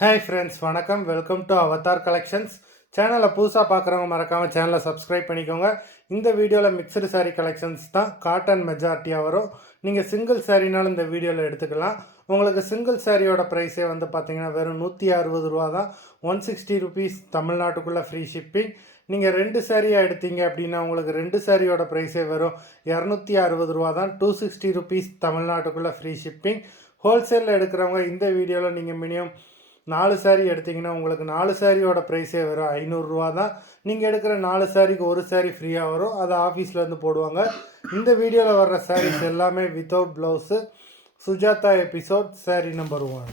Hi friends, வணக்கம். Welcome to Avatar collections. சேனலை புதுசாக பார்க்குறவங்க மறக்காமல் சேனலை சப்ஸ்கிரைப் பண்ணிக்கோங்க. இந்த வீடியோவில் மிக்சடு சாரீ கலெக்ஷன்ஸ் தான் காட்டன் மெஜாரிட்டியாக வரும். நீங்கள் சிங்கிள் சாரீனாலும் இந்த வீடியோவில் எடுத்துக்கலாம். உங்களுக்கு சிங்கிள் சாரியோட ப்ரைஸே வந்து பார்த்தீங்கன்னா வெறும் 160 ரூபா தான். 160 ருபீஸ் தமிழ்நாட்டுக்குள்ளே ஃப்ரீ ஷிப்பிங். நீங்கள் 2 சாரியாக எடுத்தீங்க அப்படின்னா உங்களுக்கு 2 சாரியோட ப்ரைஸே வெறும் 260 ரூபா தான். 260 ருபீஸ் தமிழ்நாட்டுக்குள்ளே ஃப்ரீ ஷிப்பிங். ஹோல்சேலில் எடுக்கிறவங்க இந்த வீடியோவில் நீங்கள் மினிமம் 4 சாரீ எடுத்திங்கன்னா உங்களுக்கு 4 சாரியோட ப்ரைஸே வரும் 500 ரூபா தான். நீங்கள் எடுக்கிற 4 சாரிக்கு ஒரு சாரீ ஃப்ரீயாக வரும். அதை ஆஃபீஸ்லேருந்து போடுவாங்க. இந்த வீடியோவில் வர்ற சாரீஸ் எல்லாமே without blouse. Sujatha episode sari number 1.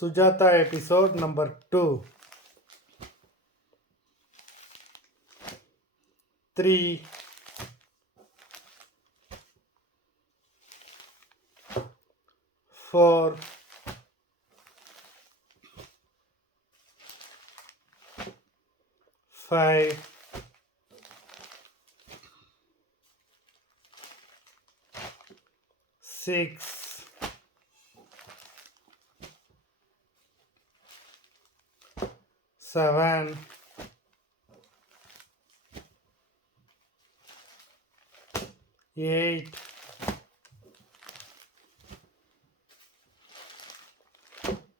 Sujatha episode number 2, 3, 4, 5, 6, 7, 8,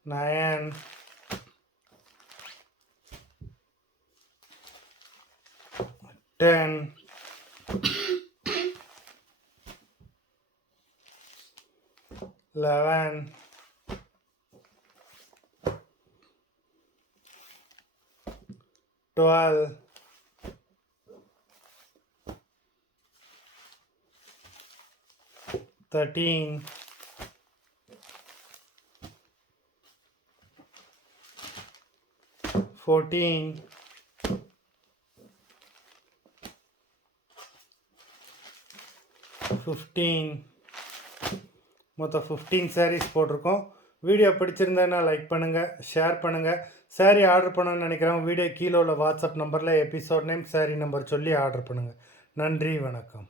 9, 10, 11, 12, 13, 14, 15. மொத்தம் 15 சாரீஸ் போட்டிருக்கோம். வீடியோ பிடிச்சிருந்தேன்னா லைக் பண்ணுங்கள், ஷேர் பண்ணுங்கள். சாரீ ஆர்டர் பண்ணணும்னு நினைக்கிறவங்க வீடியோ கீழே உள்ள வாட்ஸ்அப் நம்பரில் எபிசோட் நேம், சாரீ நம்பர் சொல்லி ஆர்டர் பண்ணுங்கள். நன்றி, வணக்கம்.